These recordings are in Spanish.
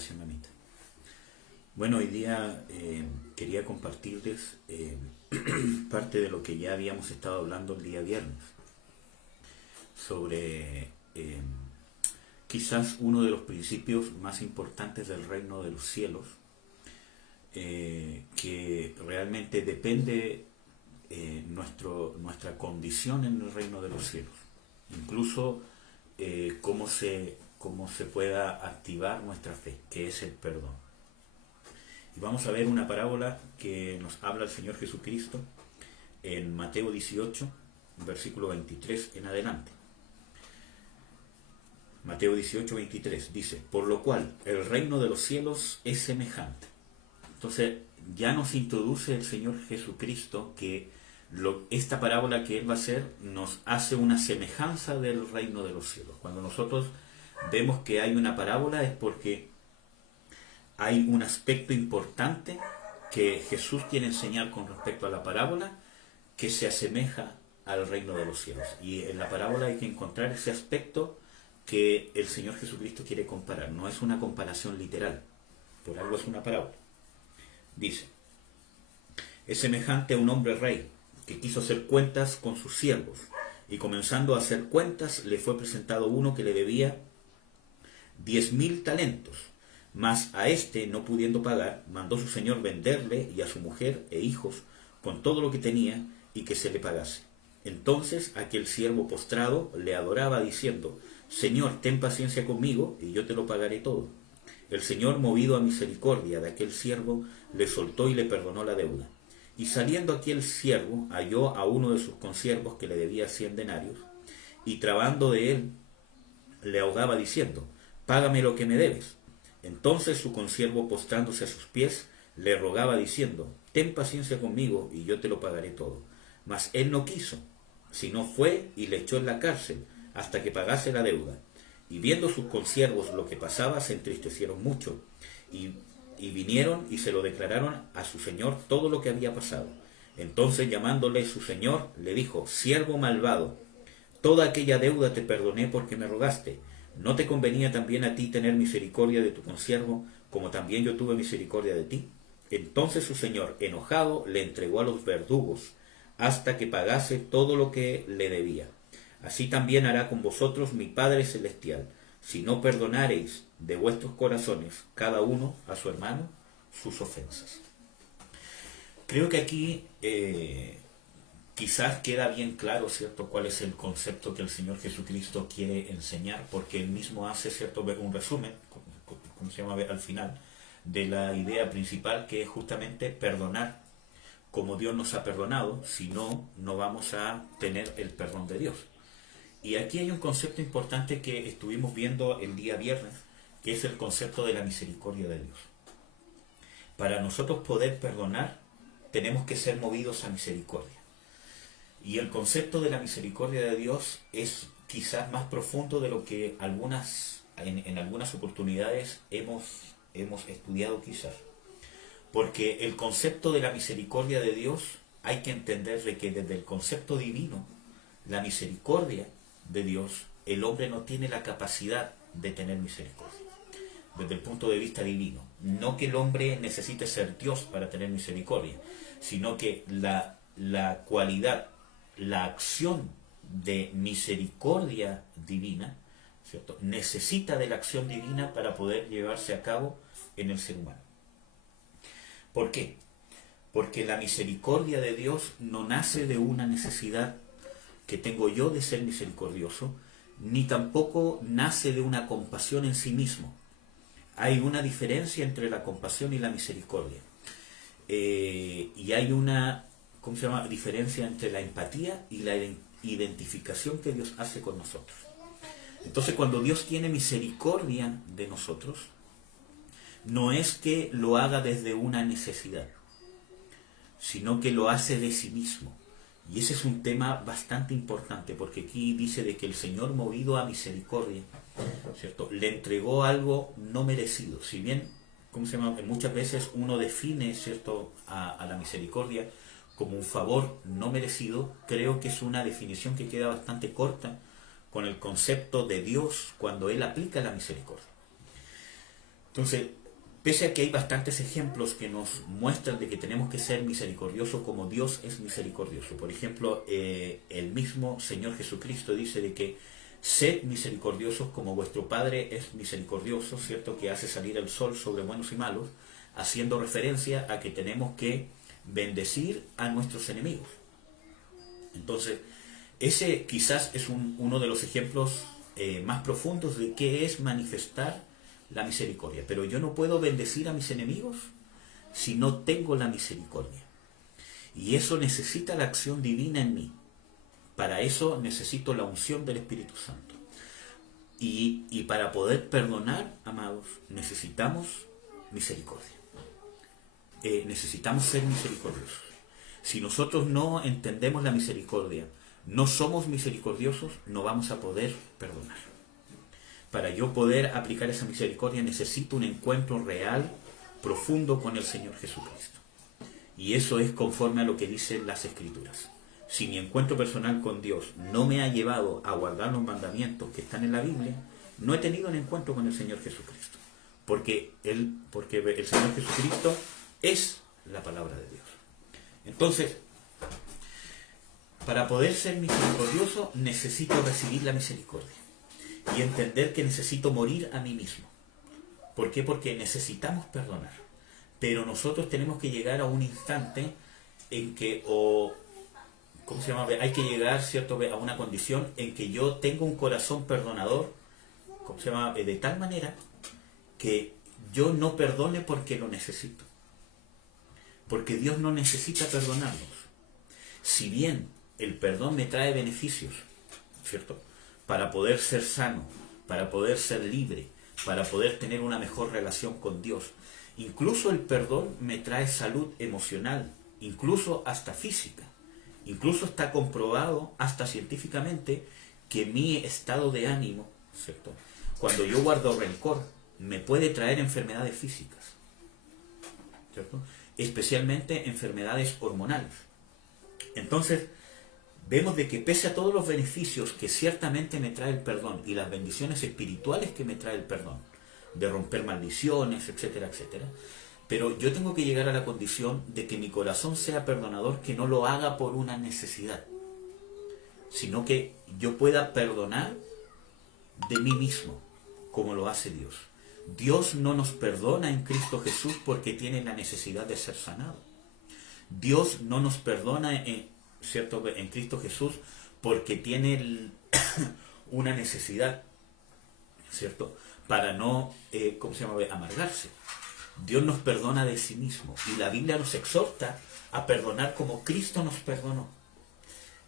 Gracias, mamita. Bueno, hoy día quería compartirles parte de lo que ya habíamos estado hablando el día viernes, sobre quizás uno de los principios más importantes del reino de los cielos, que realmente depende nuestra condición en el reino de los cielos. Incluso cómo se pueda activar nuestra fe, que es el perdón. Y vamos a ver una parábola que nos habla el Señor Jesucristo en Mateo 18, versículo 23 en adelante. Mateo 18, 23 dice: por lo cual el reino de los cielos es semejante. Entonces ya nos introduce el Señor Jesucristo que esta parábola que Él va a hacer nos hace una semejanza del reino de los cielos. Cuando nosotros vemos que hay una parábola es porque hay un aspecto importante que Jesús quiere enseñar con respecto a la parábola que se asemeja al reino de los cielos. Y en la parábola hay que encontrar ese aspecto que el Señor Jesucristo quiere comparar. No es una comparación literal, por algo es una parábola. Dice: es semejante a un hombre rey que quiso hacer cuentas con sus siervos, y comenzando a hacer cuentas le fue presentado uno que le debía 10.000 talentos. Mas a éste, no pudiendo pagar, mandó su señor venderle y a su mujer e hijos con todo lo que tenía, y que se le pagase. Entonces aquel siervo postrado le adoraba diciendo: Señor, ten paciencia conmigo y yo te lo pagaré todo. El Señor, movido a misericordia de aquel siervo, le soltó y le perdonó la deuda. Y saliendo aquel siervo, halló a uno de sus consiervos que le debía 100 denarios, y trabando de él, le ahogaba diciendo: págame lo que me debes. Entonces su consiervo, postrándose a sus pies, le rogaba diciendo: ten paciencia conmigo y yo te lo pagaré todo. Mas él no quiso, sino fue y le echó en la cárcel hasta que pagase la deuda. Y viendo sus consiervos lo que pasaba, se entristecieron mucho, y vinieron y se lo declararon a su señor todo lo que había pasado. Entonces, llamándole su señor, le dijo: siervo malvado, toda aquella deuda te perdoné porque me rogaste. ¿No te convenía también a ti tener misericordia de tu consiervo, como también yo tuve misericordia de ti? Entonces su señor, enojado, le entregó a los verdugos, hasta que pagase todo lo que le debía. Así también hará con vosotros mi Padre Celestial, si no perdonareis de vuestros corazones cada uno a su hermano sus ofensas. Creo que aquí quizás queda bien claro, ¿cierto?, cuál es el concepto que el Señor Jesucristo quiere enseñar, porque Él mismo hace, ¿cierto?, un resumen, como se llama al final, de la idea principal, que es justamente perdonar como Dios nos ha perdonado. Si no, no vamos a tener el perdón de Dios. Y aquí hay un concepto importante que estuvimos viendo el día viernes, que es el concepto de la misericordia de Dios. Para nosotros poder perdonar, tenemos que ser movidos a misericordia. Y el concepto de la misericordia de Dios es quizás más profundo de lo que en algunas oportunidades hemos estudiado quizás. Porque el concepto de la misericordia de Dios hay que entender de que desde el concepto divino, la misericordia de Dios, el hombre no tiene la capacidad de tener misericordia. Desde el punto de vista divino. No que el hombre necesite ser Dios para tener misericordia, sino que la cualidad, la acción de misericordia divina, ¿cierto?, necesita de la acción divina para poder llevarse a cabo en el ser humano. ¿Por qué? Porque la misericordia de Dios no nace de una necesidad que tengo yo de ser misericordioso, ni tampoco nace de una compasión en sí mismo. Hay una diferencia entre la compasión y la misericordia. Y hay una, diferencia entre la empatía y la identificación que Dios hace con nosotros. Entonces, cuando Dios tiene misericordia de nosotros, no es que lo haga desde una necesidad, sino que lo hace de sí mismo. Y ese es un tema bastante importante, porque aquí dice de que el Señor, movido a misericordia, ¿cierto?, le entregó algo no merecido. Si bien, muchas veces uno define, ¿cierto?, a la misericordia como un favor no merecido, creo que es una definición que queda bastante corta con el concepto de Dios cuando Él aplica la misericordia. Entonces, pese a que hay bastantes ejemplos que nos muestran de que tenemos que ser misericordiosos como Dios es misericordioso. Por ejemplo, el mismo Señor Jesucristo dice de que sed misericordiosos como vuestro Padre es misericordioso, ¿cierto? Que hace salir el sol sobre buenos y malos, haciendo referencia a que tenemos que bendecir a nuestros enemigos. Entonces, ese quizás es uno de los ejemplos más profundos de qué es manifestar la misericordia. Pero yo no puedo bendecir a mis enemigos si no tengo la misericordia. Y eso necesita la acción divina en mí. Para eso necesito la unción del Espíritu Santo. Y para poder perdonar, amados, necesitamos misericordia. Necesitamos ser misericordiosos. Si nosotros no entendemos la misericordia, no somos misericordiosos, no vamos a poder perdonar. Para yo poder aplicar esa misericordia necesito un encuentro real, profundo con el Señor Jesucristo. Y eso es conforme a lo que dicen las Escrituras. Si mi encuentro personal con Dios no me ha llevado a guardar los mandamientos que están en la Biblia, no he tenido un encuentro con el Señor Jesucristo. Porque el Señor Jesucristo es la palabra de Dios. Entonces, para poder ser misericordioso, necesito recibir la misericordia. Y entender que necesito morir a mí mismo. ¿Por qué? Porque necesitamos perdonar. Pero nosotros tenemos que llegar a un instante en que, hay que llegar, ¿cierto?, a una condición en que yo tengo un corazón perdonador, de tal manera que yo no perdone porque lo necesito. Porque Dios no necesita perdonarnos. Si bien el perdón me trae beneficios, ¿cierto?, para poder ser sano, para poder ser libre, para poder tener una mejor relación con Dios. Incluso el perdón me trae salud emocional, incluso hasta física. Incluso está comprobado hasta científicamente que mi estado de ánimo, ¿cierto?, cuando yo guardo rencor, me puede traer enfermedades físicas, ¿cierto?, especialmente enfermedades hormonales. Entonces, vemos de que pese a todos los beneficios que ciertamente me trae el perdón y las bendiciones espirituales que me trae el perdón, de romper maldiciones, etcétera, etcétera, pero yo tengo que llegar a la condición de que mi corazón sea perdonador, que no lo haga por una necesidad, sino que yo pueda perdonar de mí mismo, como lo hace Dios. Dios no nos perdona en Cristo Jesús porque tiene la necesidad de ser sanado. Dios no nos perdona en Cristo Jesús porque tiene una necesidad, ¿cierto?, para no amargarse. Dios nos perdona de sí mismo y la Biblia nos exhorta a perdonar como Cristo nos perdonó.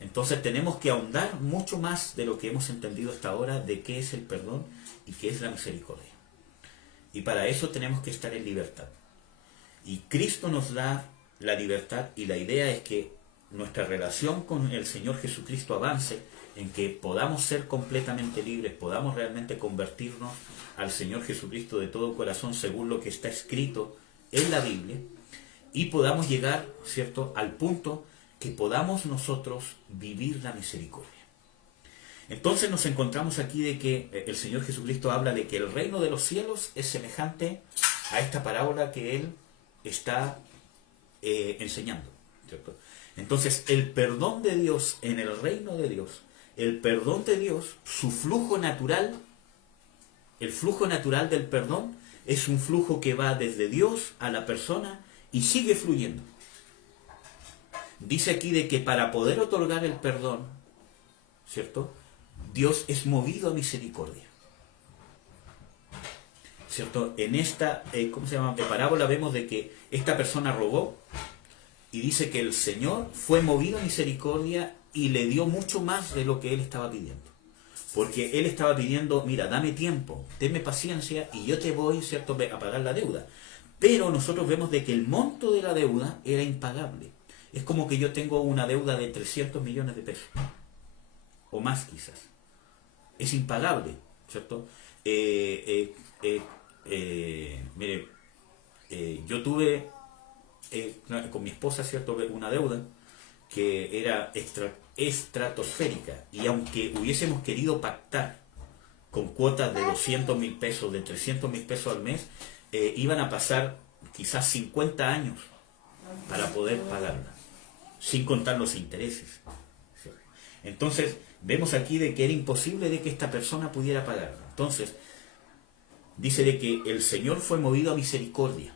Entonces tenemos que ahondar mucho más de lo que hemos entendido hasta ahora de qué es el perdón y qué es la misericordia. Y para eso tenemos que estar en libertad. Y Cristo nos da la libertad, y la idea es que nuestra relación con el Señor Jesucristo avance en que podamos ser completamente libres, podamos realmente convertirnos al Señor Jesucristo de todo corazón según lo que está escrito en la Biblia, y podamos llegar, ¿cierto?, al punto que podamos nosotros vivir la misericordia. Entonces nos encontramos aquí de que el Señor Jesucristo habla de que el reino de los cielos es semejante a esta parábola que Él está enseñando, ¿cierto? Entonces el perdón de Dios en el reino de Dios, el perdón de Dios, su flujo natural, el flujo natural del perdón es un flujo que va desde Dios a la persona y sigue fluyendo. Dice aquí de que para poder otorgar el perdón, ¿cierto?, Dios es movido a misericordia, ¿cierto? En esta parábola vemos de que esta persona robó y dice que el Señor fue movido a misericordia y le dio mucho más de lo que él estaba pidiendo. Porque él estaba pidiendo, mira, dame tiempo, tenme paciencia y yo te voy, ¿cierto?, a pagar la deuda. Pero nosotros vemos de que el monto de la deuda era impagable. Es como que yo tengo una deuda de 300 millones de pesos. O más quizás. Es impagable, ¿cierto? Yo tuve con mi esposa, ¿cierto?, una deuda que era estratosférica, y aunque hubiésemos querido pactar con cuotas de 200.000 pesos, de 300.000 pesos al mes, iban a pasar quizás 50 años para poder pagarla, sin contar los intereses. Entonces, vemos aquí de que era imposible de que esta persona pudiera pagarla. Entonces, dice de que el Señor fue movido a misericordia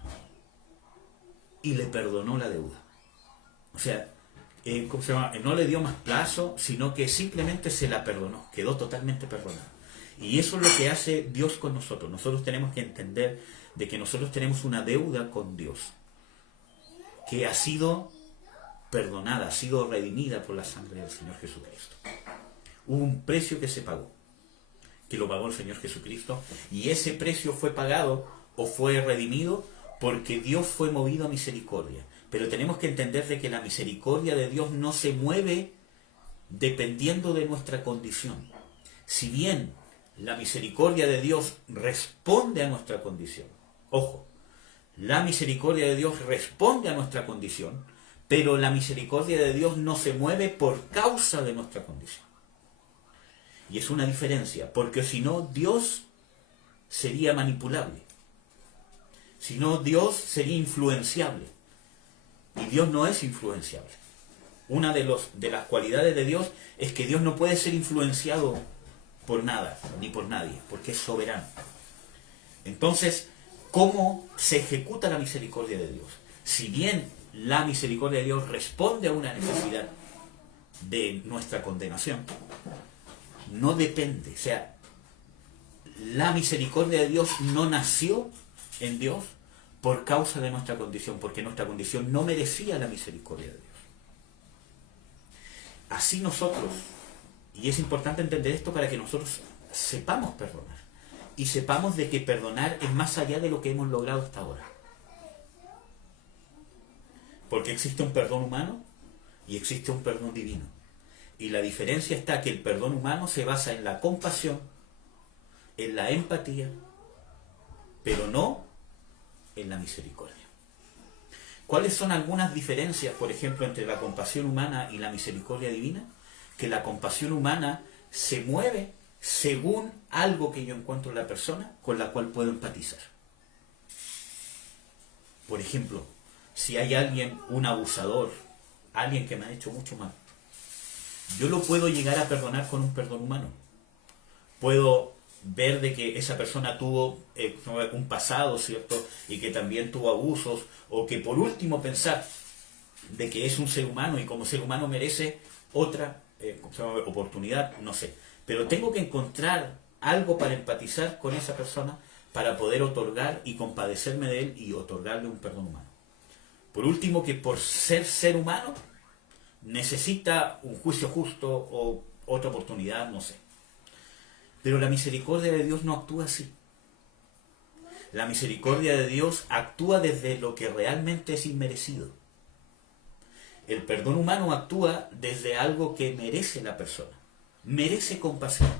y le perdonó la deuda. O sea, ¿cómo se llama? No le dio más plazo, sino que simplemente se la perdonó, quedó totalmente perdonada. Y eso es lo que hace Dios con nosotros. Nosotros tenemos que entender de que nosotros tenemos una deuda con Dios, que ha sido perdonada, ha sido redimida por la sangre del Señor Jesucristo. Hubo un precio que se pagó, que lo pagó el Señor Jesucristo, y ese precio fue pagado o fue redimido porque Dios fue movido a misericordia. Pero tenemos que entender de que la misericordia de Dios no se mueve dependiendo de nuestra condición. Si bien la misericordia de Dios responde a nuestra condición, ojo, la misericordia de Dios responde a nuestra condición, pero la misericordia de Dios no se mueve por causa de nuestra condición. Y es una diferencia, porque si no, Dios sería manipulable. Si no, Dios sería influenciable. Y Dios no es influenciable. Una de las cualidades de Dios es que Dios no puede ser influenciado por nada, ni por nadie, porque es soberano. Entonces, ¿cómo se ejecuta la misericordia de Dios? Si bien la misericordia de Dios responde a una necesidad de nuestra condenación, no depende, o sea, la misericordia de Dios no nació en Dios por causa de nuestra condición, porque nuestra condición no merecía la misericordia de Dios. Así nosotros, y es importante entender esto para que nosotros sepamos perdonar, y sepamos de que perdonar es más allá de lo que hemos logrado hasta ahora. Porque existe un perdón humano y existe un perdón divino. Y la diferencia está que el perdón humano se basa en la compasión, en la empatía, pero no en la misericordia. ¿Cuáles son algunas diferencias, por ejemplo, entre la compasión humana y la misericordia divina? Que la compasión humana se mueve según algo que yo encuentro en la persona con la cual puedo empatizar. Por ejemplo, si hay alguien, un abusador, alguien que me ha hecho mucho mal, yo lo puedo llegar a perdonar con un perdón humano. Puedo ver de que esa persona tuvo un pasado, ¿cierto? Y que también tuvo abusos, o que por último pensar de que es un ser humano y como ser humano merece otra oportunidad, no sé. Pero tengo que encontrar algo para empatizar con esa persona para poder otorgar y compadecerme de él y otorgarle un perdón humano. Por último, que por ser humano necesita un juicio justo o otra oportunidad, no sé. Pero la misericordia de Dios no actúa así. La misericordia de Dios actúa desde lo que realmente es inmerecido. El perdón humano actúa desde algo que merece la persona. Merece compasión.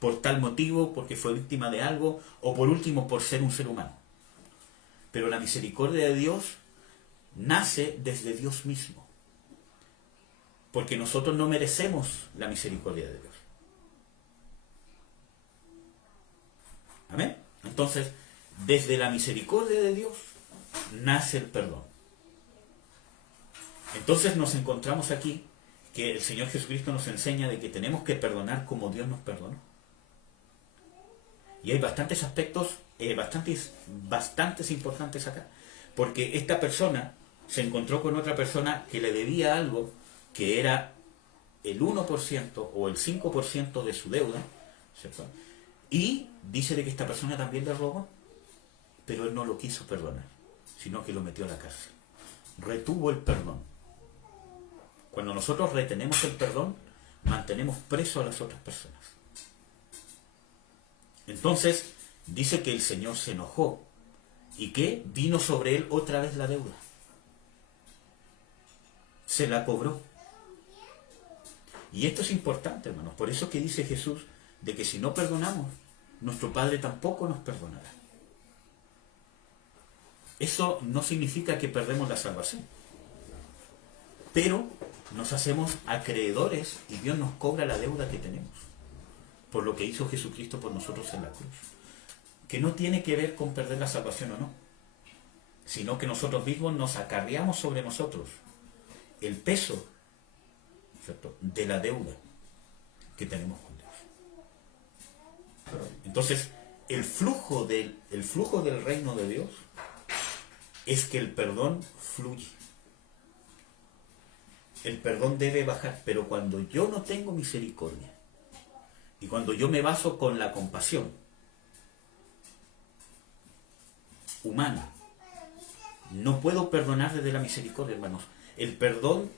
Por tal motivo, porque fue víctima de algo, o por último, por ser un ser humano. Pero la misericordia de Dios nace desde Dios mismo. Porque nosotros no merecemos la misericordia de Dios. ¿Amén? Entonces, desde la misericordia de Dios nace el perdón. Entonces nos encontramos aquí que el Señor Jesucristo nos enseña de que tenemos que perdonar como Dios nos perdonó. Y hay bastantes aspectos, bastantes importantes acá. Porque esta persona se encontró con otra persona que le debía algo que era el 1% o el 5% de su deuda, ¿cierto? Y dice de que esta persona también le robó, pero él no lo quiso perdonar, sino que lo metió a la cárcel. Retuvo el perdón. Cuando nosotros retenemos el perdón, mantenemos preso a las otras personas. Entonces, dice que el Señor se enojó y que vino sobre él otra vez la deuda. Se la cobró. Y esto es importante, hermanos. Por eso que dice Jesús de que si no perdonamos, nuestro Padre tampoco nos perdonará. Eso no significa que perdemos la salvación. Pero nos hacemos acreedores y Dios nos cobra la deuda que tenemos por lo que hizo Jesucristo por nosotros en la cruz. que no tiene que ver con perder la salvación o no, sino que nosotros mismos nos acarreamos sobre nosotros el peso, ¿cierto?, de la deuda que tenemos con Dios. Entonces, el flujo del reino de Dios es que el perdón fluye. El perdón debe bajar, pero cuando yo no tengo misericordia y cuando yo me baso con la compasión humana, no puedo perdonar desde la misericordia, hermanos. El perdón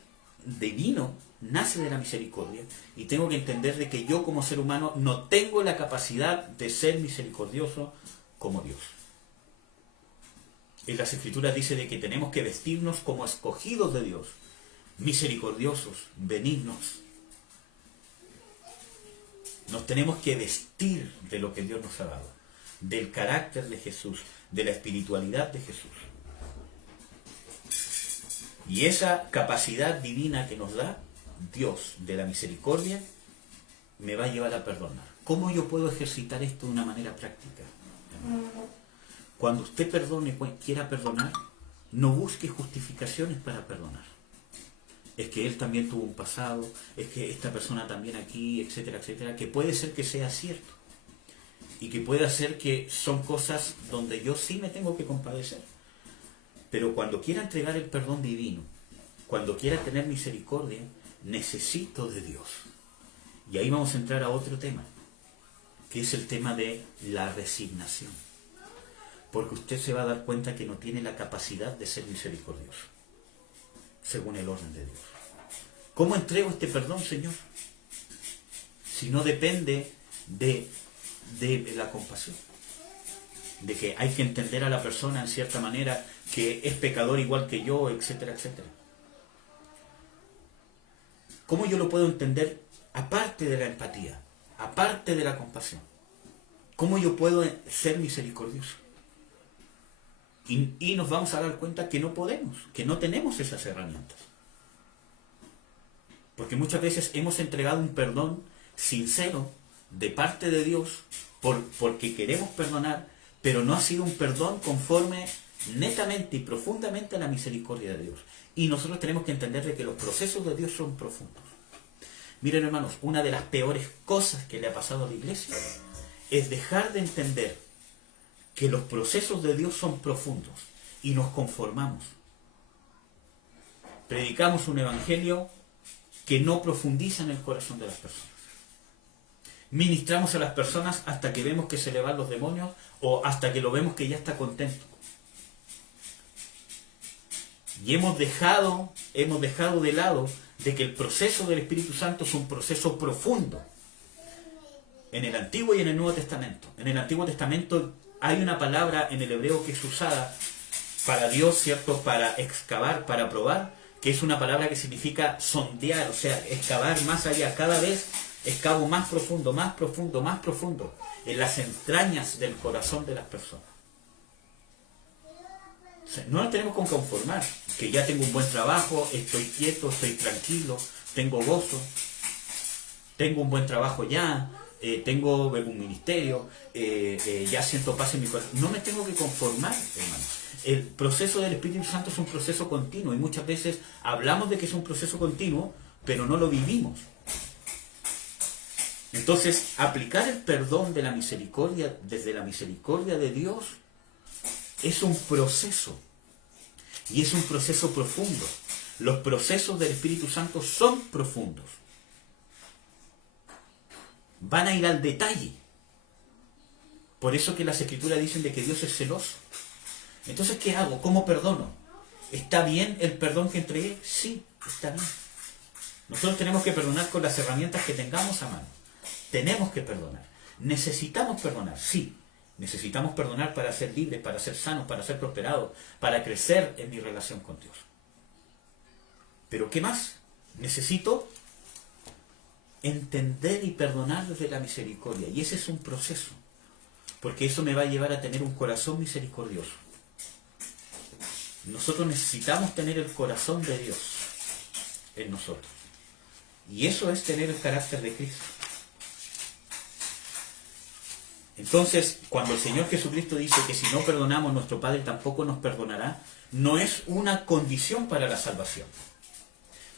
divino nace de la misericordia y tengo que entender de que yo como ser humano no tengo la capacidad de ser misericordioso como Dios. En las Escrituras dice de que tenemos que vestirnos como escogidos de Dios, misericordiosos, benignos. Nos tenemos que vestir de lo que Dios nos ha dado, del carácter de Jesús, de la espiritualidad de Jesús. Y esa capacidad divina que nos da Dios de la misericordia me va a llevar a perdonar. ¿Cómo yo puedo ejercitar esto de una manera práctica? Cuando usted perdone, quiera perdonar, no busque justificaciones para perdonar. Es que él también tuvo un pasado, es que esta persona también aquí, etcétera, etcétera, que puede ser que sea cierto. Y que pueda ser que son cosas donde yo sí me tengo que compadecer. Pero cuando quiera entregar el perdón divino, cuando quiera tener misericordia, necesito de Dios. Y ahí vamos a entrar a otro tema, que es el tema de la resignación. Porque usted se va a dar cuenta que no tiene la capacidad de ser misericordioso, según el orden de Dios. ¿Cómo entrego este perdón, Señor? Si no depende de la compasión, de que hay que entender a la persona en cierta manera, que es pecador igual que yo, etcétera, etcétera. ¿Cómo yo lo puedo entender aparte de la empatía, aparte de la compasión? ¿Cómo yo puedo ser misericordioso? Y nos vamos a dar cuenta que no podemos, que no tenemos esas herramientas. Porque muchas veces hemos entregado un perdón sincero de parte de Dios porque queremos perdonar, pero no ha sido un perdón conforme netamente y profundamente a la misericordia de Dios. Y nosotros tenemos que entender de que los procesos de Dios son profundos. Miren, hermanos, una de las peores cosas que le ha pasado a la iglesia es dejar de entender que los procesos de Dios son profundos y nos conformamos. Predicamos un evangelio que no profundiza en el corazón de las personas. Ministramos a las personas hasta que vemos que se le van los demonios o hasta que lo vemos que ya está contento. Y hemos dejado de lado de que el proceso del Espíritu Santo es un proceso profundo. En el Antiguo y en el Nuevo Testamento. En el Antiguo Testamento hay una palabra en el hebreo que es usada para Dios, ¿cierto? Para excavar, para probar, que es una palabra que significa sondear, o sea, excavar más allá. Cada vez excavo más profundo, más profundo, más profundo, en las entrañas del corazón de las personas. O sea, no nos tenemos que conformar, que ya tengo un buen trabajo, estoy quieto, estoy tranquilo, tengo gozo, tengo un buen trabajo ya, tengo un ministerio, ya siento paz en mi corazón. No me tengo que conformar, hermano. El proceso del Espíritu Santo es un proceso continuo y muchas veces hablamos de que es un proceso continuo, pero no lo vivimos. Entonces, aplicar el perdón de la misericordia desde la misericordia de Dios es un proceso. Y es un proceso profundo. Los procesos del Espíritu Santo son profundos. Van a ir al detalle. Por eso que las Escrituras dicen de que Dios es celoso. Entonces, ¿qué hago? ¿Cómo perdono? ¿Está bien el perdón que entregué? Sí, está bien. Nosotros tenemos que perdonar con las herramientas que tengamos a mano. Tenemos que perdonar. ¿Necesitamos perdonar? Sí. Necesitamos perdonar para ser libres, para ser sanos, para ser prosperados, para crecer en mi relación con Dios. ¿Pero qué más? Necesito entender y perdonar desde la misericordia. Y ese es un proceso. Porque eso me va a llevar a tener un corazón misericordioso. Nosotros necesitamos tener el corazón de Dios en nosotros. Y eso es tener el carácter de Cristo. Entonces, cuando el Señor Jesucristo dice que si no perdonamos, nuestro Padre tampoco nos perdonará, no es una condición para la salvación.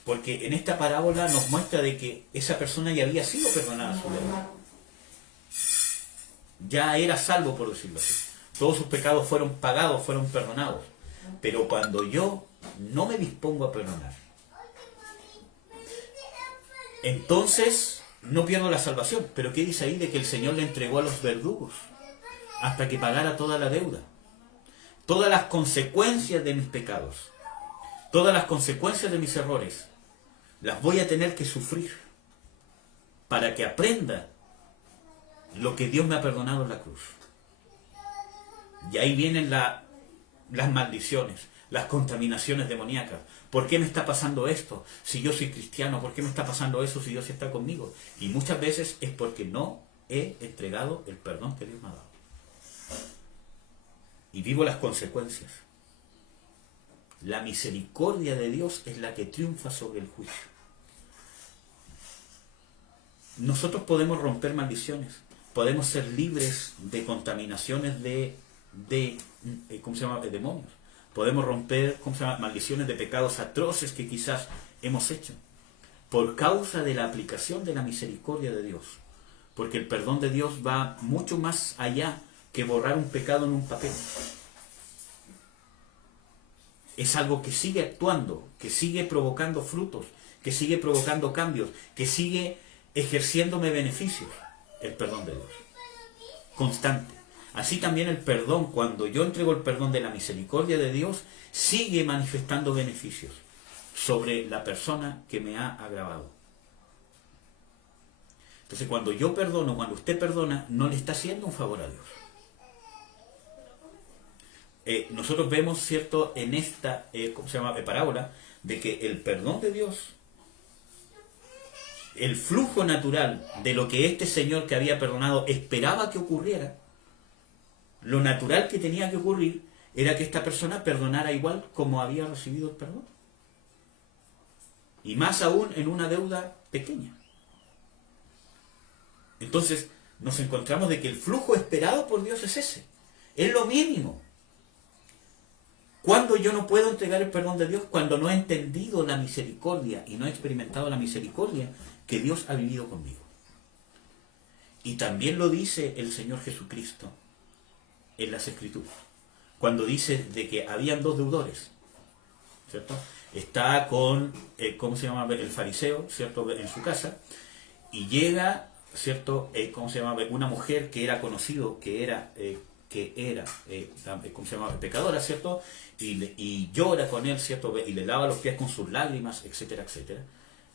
Porque en esta parábola nos muestra de que esa persona ya había sido perdonada su deuda. Ya era salvo, por decirlo así. Todos sus pecados fueron pagados, fueron perdonados. Pero cuando yo no me dispongo a perdonar, entonces no pierdo la salvación. Pero ¿qué dice ahí de que el Señor le entregó a los verdugos hasta que pagara toda la deuda? Todas las consecuencias de mis pecados, todas las consecuencias de mis errores, las voy a tener que sufrir para que aprenda lo que Dios me ha perdonado en la cruz. Y ahí vienen las maldiciones, las contaminaciones demoníacas. ¿Por qué me está pasando esto si yo soy cristiano? ¿Por qué me está pasando eso si Dios está conmigo? Y muchas veces es porque no he entregado el perdón que Dios me ha dado. Y vivo las consecuencias. La misericordia de Dios es la que triunfa sobre el juicio. Nosotros podemos romper maldiciones, podemos ser libres de contaminaciones de ¿cómo se llama?, de demonios. Podemos romper, ¿cómo se llama?, maldiciones de pecados atroces que quizás hemos hecho por causa de la aplicación de la misericordia de Dios. Porque el perdón de Dios va mucho más allá que borrar un pecado en un papel. Es algo que sigue actuando, que sigue provocando frutos, que sigue provocando cambios, que sigue ejerciéndome beneficios. El perdón de Dios. Constante. Así también el perdón, cuando yo entrego el perdón de la misericordia de Dios, sigue manifestando beneficios sobre la persona que me ha agravado. Entonces, cuando yo perdono, cuando usted perdona, no le está haciendo un favor a Dios. Nosotros vemos, ¿cierto?, en esta ¿cómo se llama?, parábola, de que el perdón de Dios, el flujo natural de lo que este señor que había perdonado esperaba que ocurriera, lo natural que tenía que ocurrir era que esta persona perdonara igual como había recibido el perdón. Y más aún en una deuda pequeña. Entonces nos encontramos de que el flujo esperado por Dios es ese. Es lo mínimo. ¿Cuándo yo no puedo entregar el perdón de Dios? Cuando no he entendido la misericordia y no he experimentado la misericordia que Dios ha vivido conmigo. Y también lo dice el Señor Jesucristo en las Escrituras. Cuando dice de que habían dos deudores, ¿cierto? Está con, ¿cómo se llama?, el fariseo, ¿cierto?, en su casa, y llega, ¿cierto?, ¿cómo se llama?, una mujer que era conocido, que era ¿cómo se llama?, pecadora, ¿cierto?, y llora con él, ¿cierto?, y le lava los pies con sus lágrimas, etcétera, etcétera.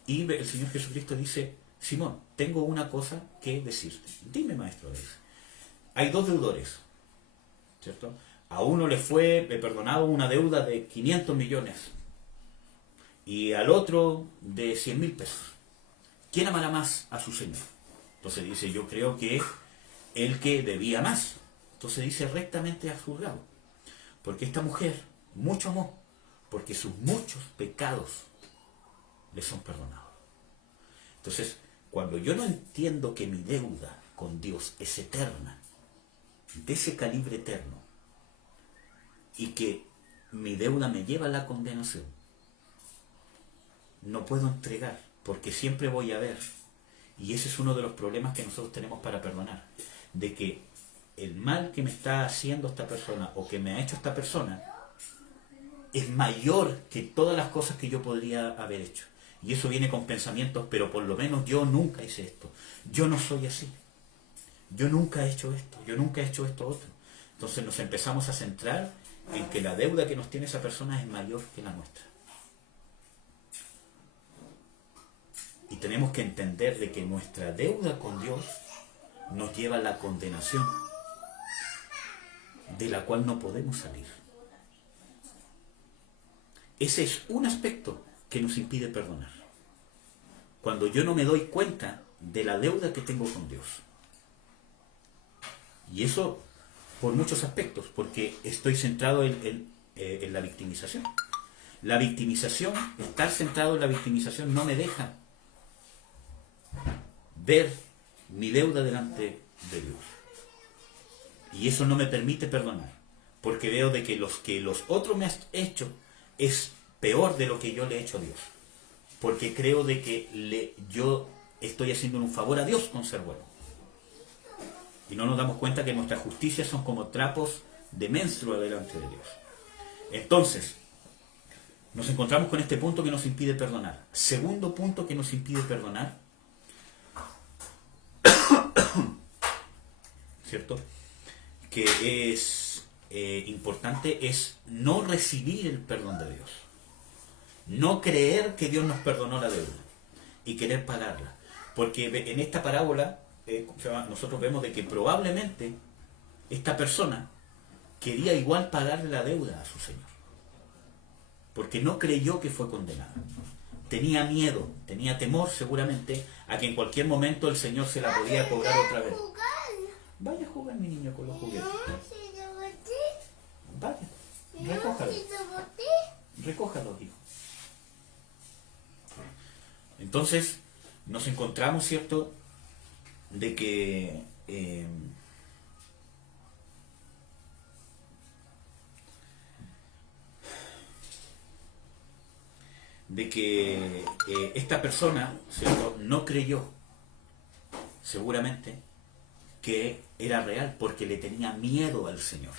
Y el Señor Jesucristo dice: Simón, tengo una cosa que decirte. Dime, maestro. Hay dos deudores, ¿cierto? A uno le fue perdonado una deuda de 500 millones y al otro de 100.000 pesos. ¿Quién amará más a su Señor? Entonces dice: yo creo que el que debía más. Entonces dice: rectamente has juzgado. Porque esta mujer mucho amó, porque sus muchos pecados le son perdonados. Entonces, cuando yo no entiendo que mi deuda con Dios es eterna, de ese calibre eterno, y que mi deuda me lleva a la condenación, no puedo entregar, porque siempre voy a ver, y ese es uno de los problemas que nosotros tenemos para perdonar, de que el mal que me está haciendo esta persona, o que me ha hecho esta persona, es mayor que todas las cosas que yo podría haber hecho. Y eso viene con pensamientos: pero por lo menos yo nunca hice esto, yo no soy así, yo nunca he hecho esto, yo nunca he hecho esto otro. Entonces nos empezamos a centrar en que la deuda que nos tiene esa persona es mayor que la nuestra. Y tenemos que entender de que nuestra deuda con Dios nos lleva a la condenación, de la cual no podemos salir. Ese es un aspecto que nos impide perdonar. Cuando yo no me doy cuenta de la deuda que tengo con Dios. Y eso por muchos aspectos, porque estoy centrado en la victimización. La victimización, estar centrado en la victimización, no me deja ver mi deuda delante de Dios. Y eso no me permite perdonar, porque veo de que los otros me han hecho es peor de lo que yo le he hecho a Dios. Porque creo de que yo estoy haciendo un favor a Dios con ser bueno. Y no nos damos cuenta que nuestras justicias son como trapos de menstrua delante de Dios. Entonces, nos encontramos con este punto que nos impide perdonar. Segundo punto que nos impide perdonar, ¿cierto? Que es importante, es no recibir el perdón de Dios. No creer que Dios nos perdonó la deuda y querer pagarla. Porque en esta parábola nosotros vemos de que probablemente esta persona quería igual pagarle la deuda a su Señor. Porque no creyó que fue condenado. Tenía miedo, tenía temor seguramente a que en cualquier momento el Señor se la podía cobrar otra vez. Vaya a jugar, mi niño, con los juguetes. Vaya, recójalo. Recójalo, hijo. Entonces, nos encontramos, ¿cierto?, de que esta persona, ¿cierto?, no creyó seguramente que era real porque le tenía miedo al Señor.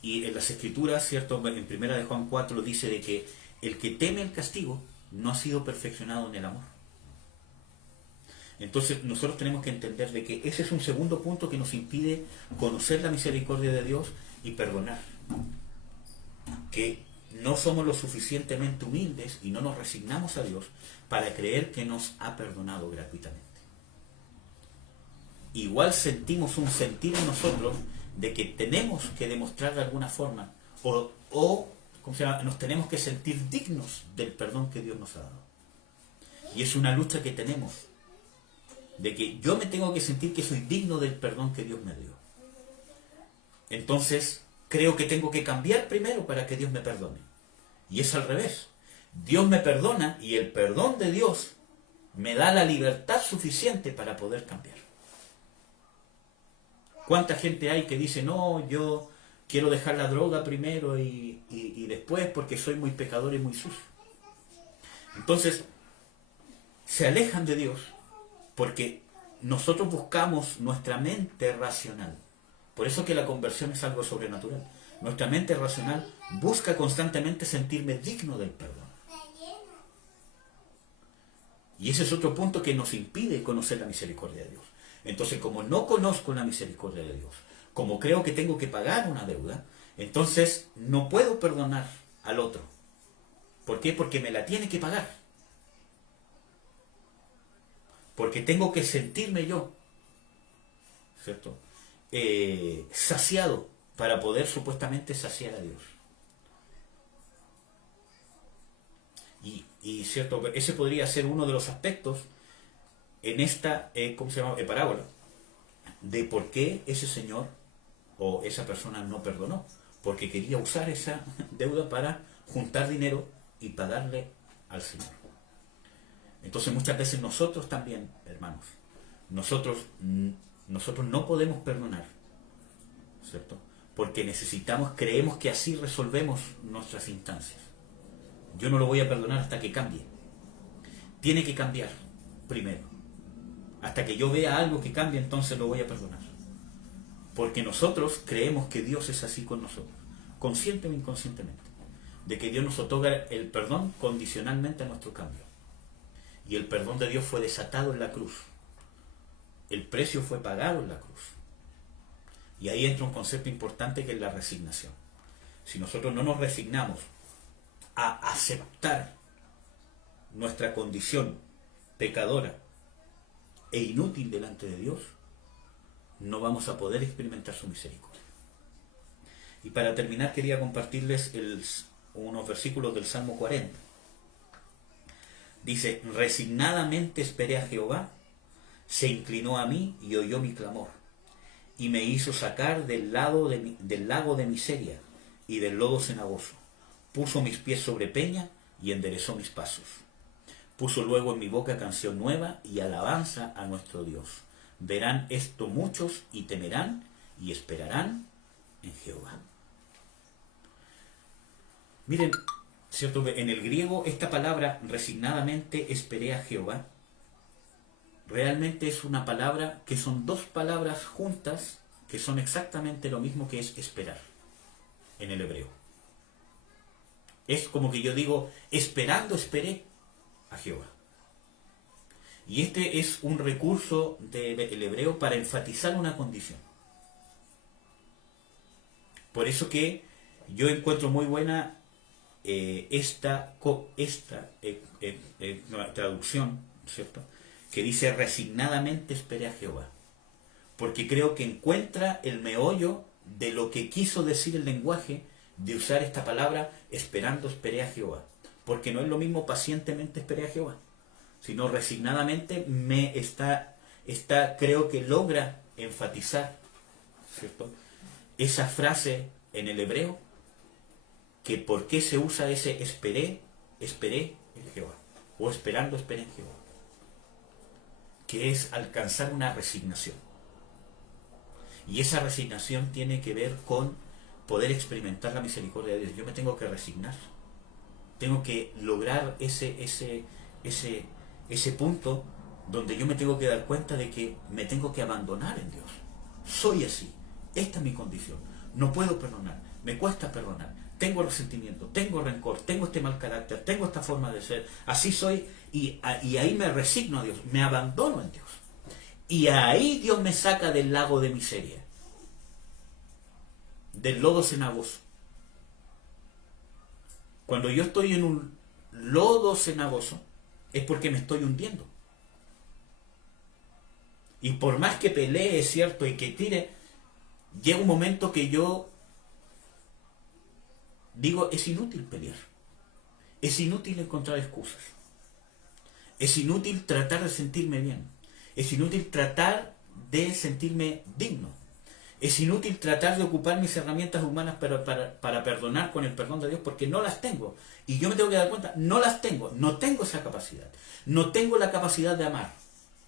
Y en las Escrituras, ¿cierto?, en primera de Juan 4 dice de que el que teme el castigo no ha sido perfeccionado en el amor. Entonces nosotros tenemos que entender de que ese es un segundo punto que nos impide conocer la misericordia de Dios y perdonar. Que no somos lo suficientemente humildes y no nos resignamos a Dios para creer que nos ha perdonado gratuitamente. Igual sentimos un sentir en nosotros de que tenemos que demostrar de alguna forma ¿cómo se llama?, nos tenemos que sentir dignos del perdón que Dios nos ha dado. Y es una lucha que tenemos, de que yo me tengo que sentir que soy digno del perdón que Dios me dio. Entonces, creo que tengo que cambiar primero para que Dios me perdone. Y es al revés. Dios me perdona y el perdón de Dios me da la libertad suficiente para poder cambiar. ¿Cuánta gente hay que dice, no, yo quiero dejar la droga primero y después porque soy muy pecador y muy sucio? Entonces, se alejan de Dios porque nosotros buscamos nuestra mente racional. Por eso que la conversión es algo sobrenatural. Nuestra mente racional busca constantemente sentirme digno del perdón. Y ese es otro punto que nos impide conocer la misericordia de Dios. Entonces, como no conozco la misericordia de Dios, como creo que tengo que pagar una deuda, entonces no puedo perdonar al otro. ¿Por qué? Porque me la tiene que pagar. Porque tengo que sentirme yo, ¿cierto?, saciado para poder supuestamente saciar a Dios. Y cierto, ese podría ser uno de los aspectos en esta ¿cómo se llama?, parábola, de por qué ese señor o esa persona no perdonó, porque quería usar esa deuda para juntar dinero y pagarle al Señor. Entonces muchas veces nosotros también, hermanos, nosotros no podemos perdonar, ¿cierto?, porque creemos que así resolvemos nuestras instancias. Yo no lo voy a perdonar hasta que cambie. Tiene que cambiar primero. Hasta que yo vea algo que cambie, entonces lo voy a perdonar. Porque nosotros creemos que Dios es así con nosotros, consciente o inconscientemente, de que Dios nos otorga el perdón condicionalmente a nuestro cambio. Y el perdón de Dios fue desatado en la cruz. El precio fue pagado en la cruz. Y ahí entra un concepto importante que es la resignación. Si nosotros no nos resignamos a aceptar nuestra condición pecadora e inútil delante de Dios, no vamos a poder experimentar su misericordia. Y para terminar quería compartirles unos versículos del Salmo 40. Dice, resignadamente esperé a Jehová, se inclinó a mí y oyó mi clamor, y me hizo sacar del lago de miseria y del lodo cenagoso. Puso mis pies sobre peña y enderezó mis pasos. Puso luego en mi boca canción nueva y alabanza a nuestro Dios. verán esto muchos y temerán y esperarán en Jehová. Miren, ¿cierto? En el griego esta palabra resignadamente esperé a Jehová realmente es una palabra que son dos palabras juntas que son exactamente lo mismo que es esperar en el hebreo. Es como que yo digo, esperando esperé a Jehová. Y este es un recurso del hebreo para enfatizar una condición. Por eso que yo encuentro muy buena esta traducción, ¿cierto? Que dice resignadamente esperé a Jehová. Porque creo que encuentra el meollo de lo que quiso decir el lenguaje de usar esta palabra esperando esperé a Jehová. Porque no es lo mismo pacientemente esperé a Jehová, sino resignadamente creo que logra enfatizar, ¿cierto? Esa frase en el hebreo, que por qué se usa ese esperé en Jehová, o esperando esperé en Jehová, que es alcanzar una resignación. Y esa resignación tiene que ver con poder experimentar la misericordia de Dios. Yo me tengo que resignar, tengo que lograr ese punto donde yo me tengo que dar cuenta de que me tengo que abandonar en Dios. Soy así, esta es mi condición, no puedo perdonar, me cuesta perdonar, tengo resentimiento, tengo rencor, tengo este mal carácter, tengo esta forma de ser, así soy, y ahí me resigno a Dios, me abandono en Dios. Y ahí Dios me saca del lago de miseria, del lodo cenagoso. Cuando yo estoy en un lodo cenagoso, es porque me estoy hundiendo. Y por más que pelee, es cierto, y que tire, llega un momento que yo digo, es inútil pelear. Es inútil encontrar excusas. Es inútil tratar de sentirme bien. Es inútil tratar de sentirme digno. Es inútil tratar de ocupar mis herramientas humanas para perdonar con el perdón de Dios, porque no las tengo. Y yo me tengo que dar cuenta, no las tengo. No tengo esa capacidad. No tengo la capacidad de amar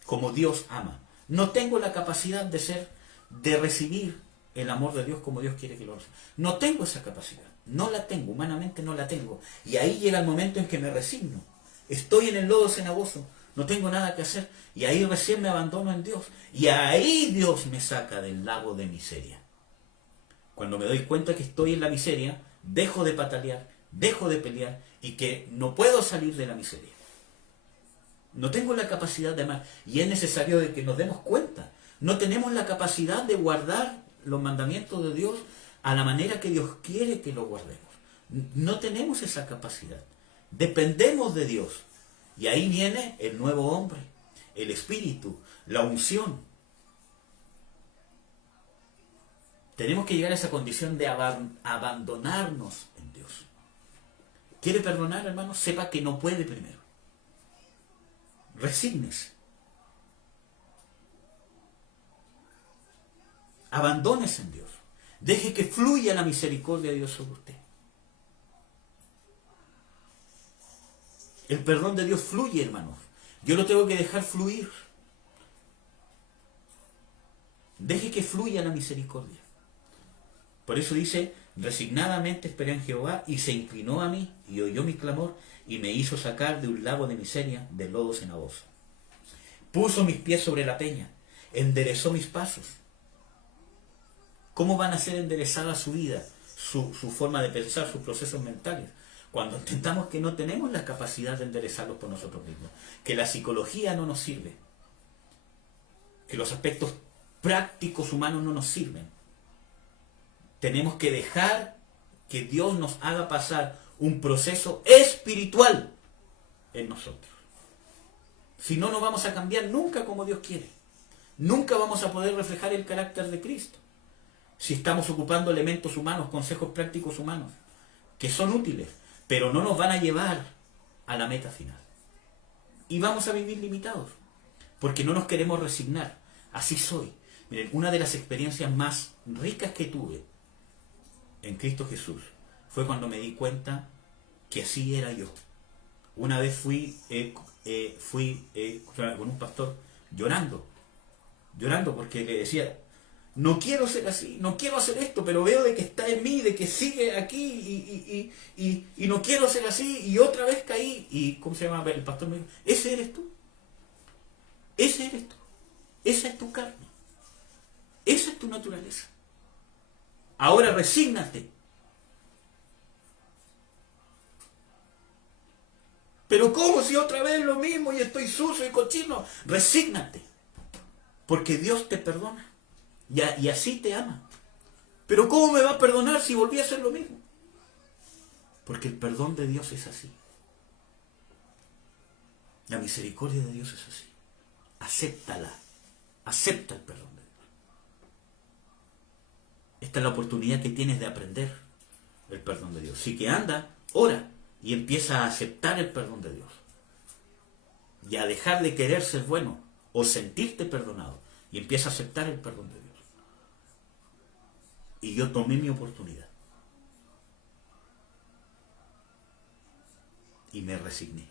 como Dios ama. No tengo la capacidad de recibir el amor de Dios como Dios quiere que lo reciba. No tengo esa capacidad. No la tengo. Humanamente no la tengo. Y ahí llega el momento en que me resigno. Estoy en el lodo cenagoso. No tengo nada que hacer. Y ahí recién me abandono en Dios. Y ahí Dios me saca del lago de miseria. Cuando me doy cuenta que estoy en la miseria, dejo de patalear, dejo de pelear y que no puedo salir de la miseria. No tengo la capacidad de amar. Y es necesario de que nos demos cuenta. No tenemos la capacidad de guardar los mandamientos de Dios a la manera que Dios quiere que los guardemos. No tenemos esa capacidad. Dependemos de Dios. Y ahí viene el nuevo hombre, el espíritu, la unción. Tenemos que llegar a esa condición de abandonarnos en Dios. ¿Quiere perdonar, hermano? Sepa que no puede primero. Resígnese. Abandónese en Dios. Deje que fluya la misericordia de Dios sobre usted. El perdón de Dios fluye, hermanos. Yo lo tengo que dejar fluir. Deje que fluya la misericordia. Por eso dice, resignadamente esperé en Jehová y se inclinó a mí y oyó mi clamor y me hizo sacar de un lago de miseria, del lodo cenagoso. Puso mis pies sobre la peña, enderezó mis pasos. ¿Cómo van a ser enderezadas su vida, su forma de pensar, sus procesos mentales? Cuando intentamos que no tenemos la capacidad de enderezarlos por nosotros mismos, que la psicología no nos sirve, que los aspectos prácticos humanos no nos sirven. Tenemos que dejar que Dios nos haga pasar un proceso espiritual en nosotros. Si no, no vamos a cambiar nunca como Dios quiere. Nunca vamos a poder reflejar el carácter de Cristo. Si estamos ocupando elementos humanos, consejos prácticos humanos, que son útiles, pero no nos van a llevar a la meta final. Y vamos a vivir limitados, porque no nos queremos resignar. Así soy. Miren, una de las experiencias más ricas que tuve en Cristo Jesús fue cuando me di cuenta que así era yo. Una vez fui con un pastor llorando llorando porque le decía, no quiero ser así, no quiero hacer esto, pero veo de que está en mí, de que sigue aquí y no quiero ser así y otra vez caí. Y ¿cómo se llama? El pastor me dijo, ese eres tú, ese eres tú, esa es tu carne, esa es tu naturaleza. Ahora resígnate. Pero ¿cómo si otra vez lo mismo y estoy sucio y cochino? Resígnate, porque Dios te perdona y así te ama. Pero ¿cómo me va a perdonar si volví a hacer lo mismo? Porque el perdón de Dios es así. La misericordia de Dios es así. Acéptala. Acepta el perdón de Dios. Esta es la oportunidad que tienes de aprender el perdón de Dios. Así que anda, ora y empieza a aceptar el perdón de Dios. Y a dejar de querer ser bueno o sentirte perdonado. Y empieza a aceptar el perdón de Dios. Y yo tomé mi oportunidad. Y me resigné.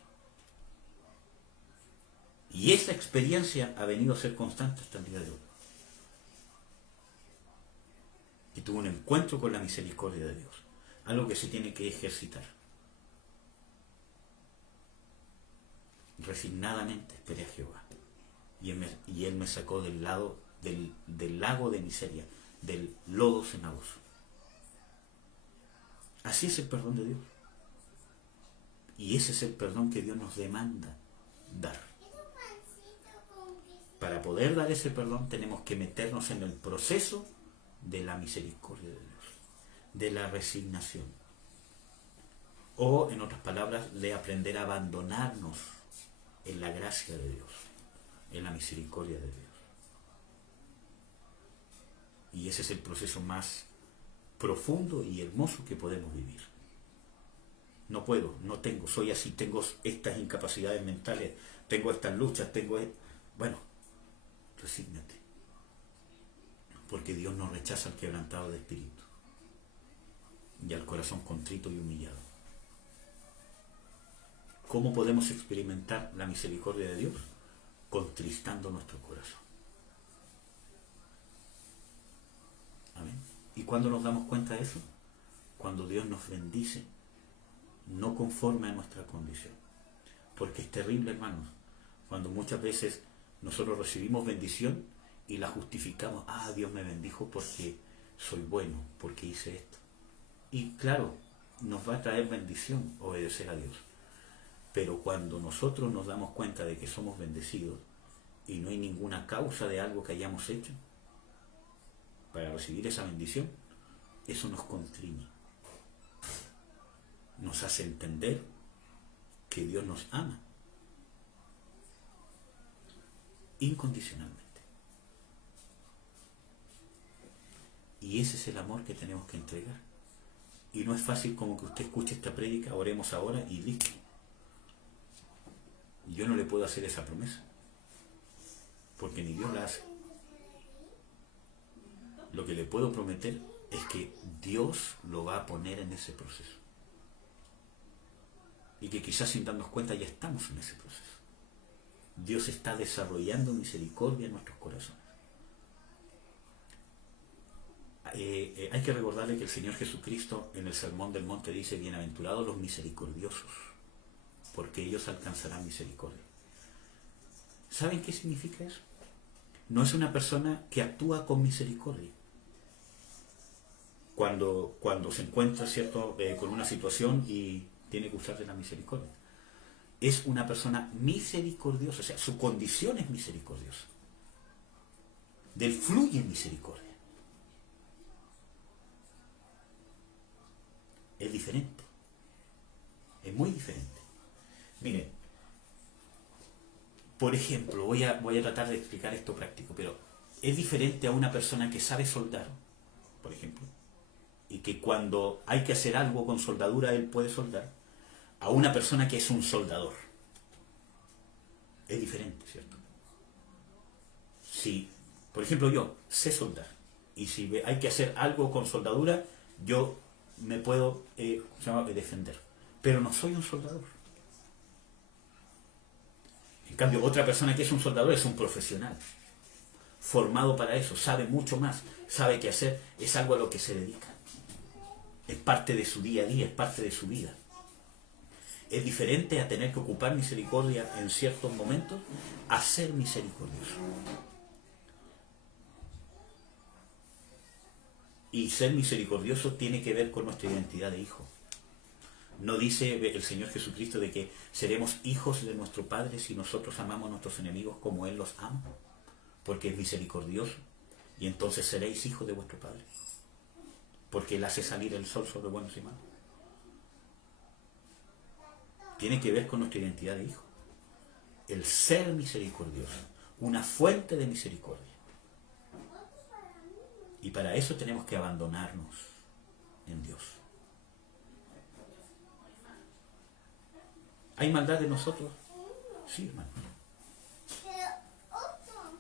Y esa experiencia ha venido a ser constante hasta el día de hoy. Y tuve un encuentro con la misericordia de Dios. Algo que se tiene que ejercitar. Resignadamente esperé a Jehová. Y él me sacó del lago de miseria, del lodo cenagoso. Así es el perdón de Dios. Y ese es el perdón que Dios nos demanda dar. Para poder dar ese perdón tenemos que meternos en el proceso de la misericordia de Dios, de la resignación. O, en otras palabras, de aprender a abandonarnos en la gracia de Dios, en la misericordia de Dios. Y ese es el proceso más profundo y hermoso que podemos vivir. No puedo, no tengo, soy así, tengo estas incapacidades mentales, tengo estas luchas, Bueno, resígnate. Porque Dios no rechaza al quebrantado de espíritu y al corazón contrito y humillado. ¿Cómo podemos experimentar la misericordia de Dios? Contristando nuestro corazón. Amén. ¿Y cuándo nos damos cuenta de eso? Cuando Dios nos bendice, no conforme a nuestra condición. Porque es terrible, hermanos, cuando muchas veces nosotros recibimos bendición y la justificamos. Dios me bendijo porque soy bueno, porque hice esto. Y claro, nos va a traer bendición obedecer a Dios. Pero cuando nosotros nos damos cuenta de que somos bendecidos y no hay ninguna causa de algo que hayamos hecho para recibir esa bendición, eso nos constriñe. Nos hace entender que Dios nos ama incondicionalmente. Y ese es el amor que tenemos que entregar. Y no es fácil como que usted escuche esta prédica, oremos ahora y listo. Yo no le puedo hacer esa promesa, porque ni Dios la hace. Lo que le puedo prometer es que Dios lo va a poner en ese proceso. Y que quizás sin darnos cuenta ya estamos en ese proceso. Dios está desarrollando misericordia en nuestros corazones. Hay que recordarle que el Señor Jesucristo en el Sermón del Monte dice: bienaventurados los misericordiosos, porque ellos alcanzarán misericordia. ¿Saben qué significa eso? No es una persona que actúa con misericordia. Cuando se encuentra, ¿cierto?, con una situación y tiene que usar de la misericordia. Es una persona misericordiosa, o sea, su condición es misericordiosa. Del fluye misericordia. Es diferente. Es muy diferente. Miren, por ejemplo, voy a tratar de explicar esto práctico, pero es diferente a una persona que sabe soldar, por ejemplo, y que cuando hay que hacer algo con soldadura él puede soldar, a una persona que es un soldador. Es diferente, ¿cierto? Si, por ejemplo, yo sé soldar, y si hay que hacer algo con soldadura, yo me puedo defender, pero no soy un soldador. En cambio, otra persona que es un soldador es un profesional. formado para eso, sabe mucho más, sabe qué hacer, es algo a lo que se dedica. Es parte de su día a día, es parte de su vida. Es diferente a tener que ocupar misericordia en ciertos momentos a ser misericordioso. Y ser misericordioso tiene que ver con nuestra identidad de hijo. No dice el Señor Jesucristo de que seremos hijos de nuestro Padre si nosotros amamos a nuestros enemigos como Él los ama, porque es misericordioso, y entonces seréis hijos de vuestro Padre, porque Él hace salir el sol sobre buenos y malos. Tiene que ver con nuestra identidad de hijo. El ser misericordioso, una fuente de misericordia. Y para eso tenemos que abandonarnos en Dios. ¿Hay maldad en nosotros? Sí, hermano.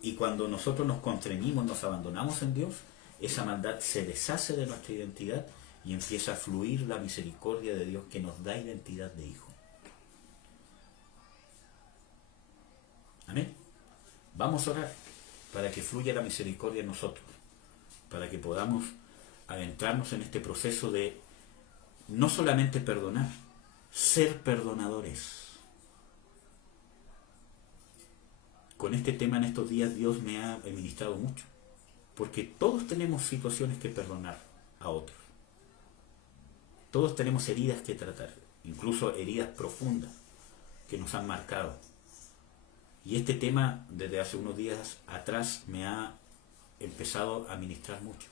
Y cuando nosotros nos constreñimos, nos abandonamos en Dios, esa maldad se deshace de nuestra identidad y empieza a fluir la misericordia de Dios que nos da identidad de hijo. Amén. Vamos a orar para que fluya la misericordia en nosotros, para que podamos adentrarnos en este proceso de no solamente perdonar, ser perdonadores. Con este tema en estos días Dios me ha ministrado mucho, porque todos tenemos situaciones que perdonar a otros. Todos tenemos heridas que tratar, incluso heridas profundas que nos han marcado. Y este tema desde hace unos días atrás me ha empezado a ministrar mucho.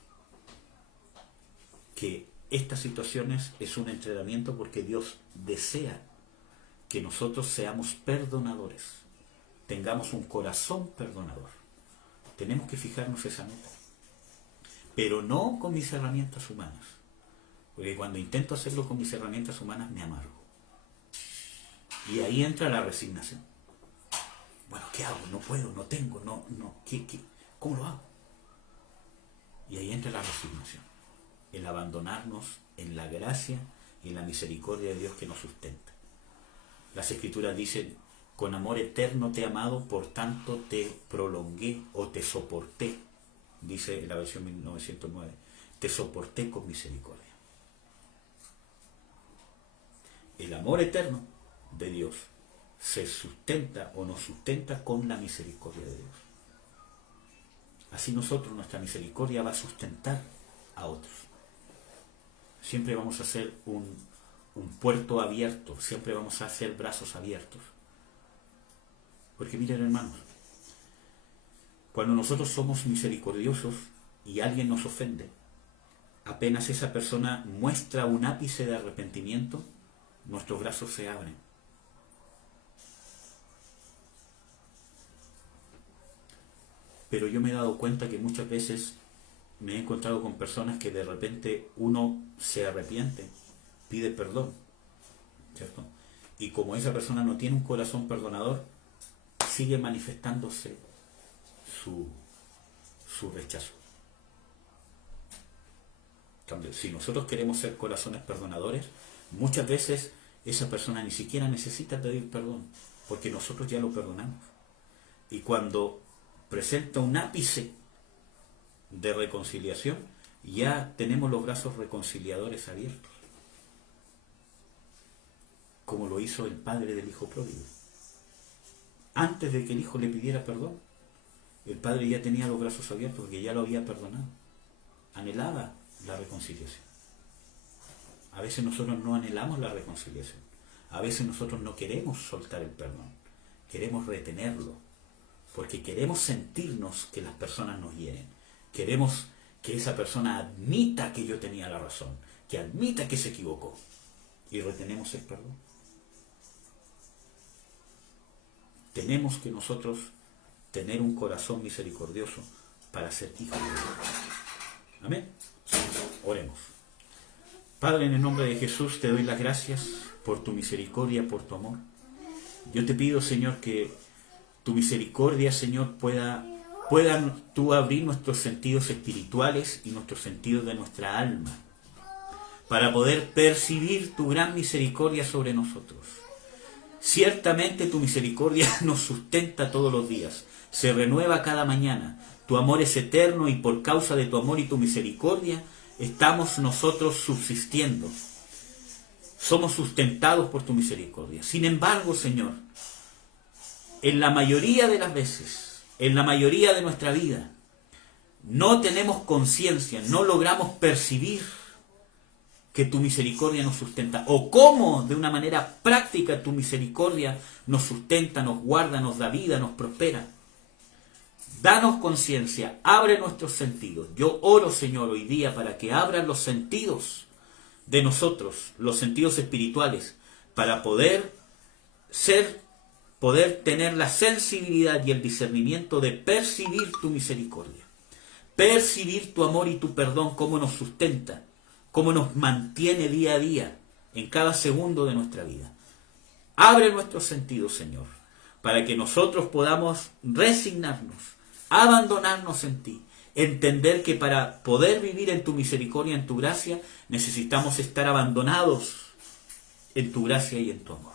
Que estas situaciones es un entrenamiento porque Dios desea que nosotros seamos perdonadores, tengamos un corazón perdonador. Tenemos que fijarnos esa meta, pero no con mis herramientas humanas, porque cuando intento hacerlo con mis herramientas humanas me amargo. Y ahí entra la resignación. Bueno, ¿qué hago? No puedo, no tengo, ¿cómo lo hago? Y ahí entra la resignación, el abandonarnos en la gracia y en la misericordia de Dios que nos sustenta. Las Escrituras dicen: con amor eterno te he amado, por tanto te prolongué o te soporté, dice en la versión 1909, te soporté con misericordia. El amor eterno de Dios se sustenta o nos sustenta con la misericordia de Dios. Así nosotros, nuestra misericordia va a sustentar a otros. Siempre vamos a ser un puerto abierto, siempre vamos a ser brazos abiertos. Porque miren, hermanos, cuando nosotros somos misericordiosos y alguien nos ofende, apenas esa persona muestra un ápice de arrepentimiento, nuestros brazos se abren. Pero yo me he dado cuenta que muchas veces me he encontrado con personas que de repente uno se arrepiente, pide perdón, ¿cierto? Y como esa persona no tiene un corazón perdonador, sigue manifestándose su rechazo. Si nosotros queremos ser corazones perdonadores, muchas veces esa persona ni siquiera necesita pedir perdón, porque nosotros ya lo perdonamos. Y cuando presenta un ápice de reconciliación, ya tenemos los brazos reconciliadores abiertos, como lo hizo el padre del hijo pródigo. Antes de que el hijo le pidiera perdón, el padre ya tenía los brazos abiertos porque ya lo había perdonado. Anhelaba la reconciliación. A veces nosotros no anhelamos la reconciliación. A veces nosotros no queremos soltar el perdón. Queremos retenerlo, porque queremos sentirnos que las personas nos hieren. Queremos que esa persona admita que yo tenía la razón, que admita que se equivocó. Y retenemos el perdón. Tenemos que nosotros tener un corazón misericordioso para ser hijos de Dios. Amén. Oremos. Padre, en el nombre de Jesús te doy las gracias por tu misericordia, por tu amor. Yo te pido, Señor, que tu misericordia, Señor, puedan tú abrir nuestros sentidos espirituales y nuestros sentidos de nuestra alma, para poder percibir tu gran misericordia sobre nosotros. Ciertamente tu misericordia nos sustenta todos los días, se renueva cada mañana, Tu amor es eterno y por causa de tu amor y tu misericordia estamos nosotros subsistiendo. Somos sustentados por tu misericordia. Sin embargo, Señor, en la mayoría de las veces, en la mayoría de nuestra vida, no tenemos conciencia, no logramos percibir que tu misericordia nos sustenta, o cómo de una manera práctica tu misericordia nos sustenta, nos guarda, nos da vida, nos prospera. Danos conciencia, abre nuestros sentidos. Yo oro, Señor, hoy día para que abran los sentidos de nosotros, los sentidos espirituales, para poder tener la sensibilidad y el discernimiento de percibir tu misericordia, percibir tu amor y tu perdón, cómo nos sustenta, cómo nos mantiene día a día, en cada segundo de nuestra vida. Abre nuestros sentidos, Señor, para que nosotros podamos resignarnos, abandonarnos en ti, entender que para poder vivir en tu misericordia, en tu gracia, necesitamos estar abandonados en tu gracia y en tu amor.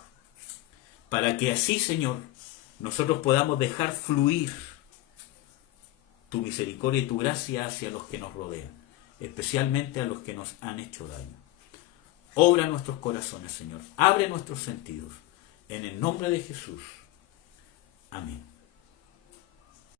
Para que así, Señor, nosotros podamos dejar fluir tu misericordia y tu gracia hacia los que nos rodean, especialmente a los que nos han hecho daño. Obra en nuestros corazones, Señor. Abre nuestros sentidos. En el nombre de Jesús. Amén.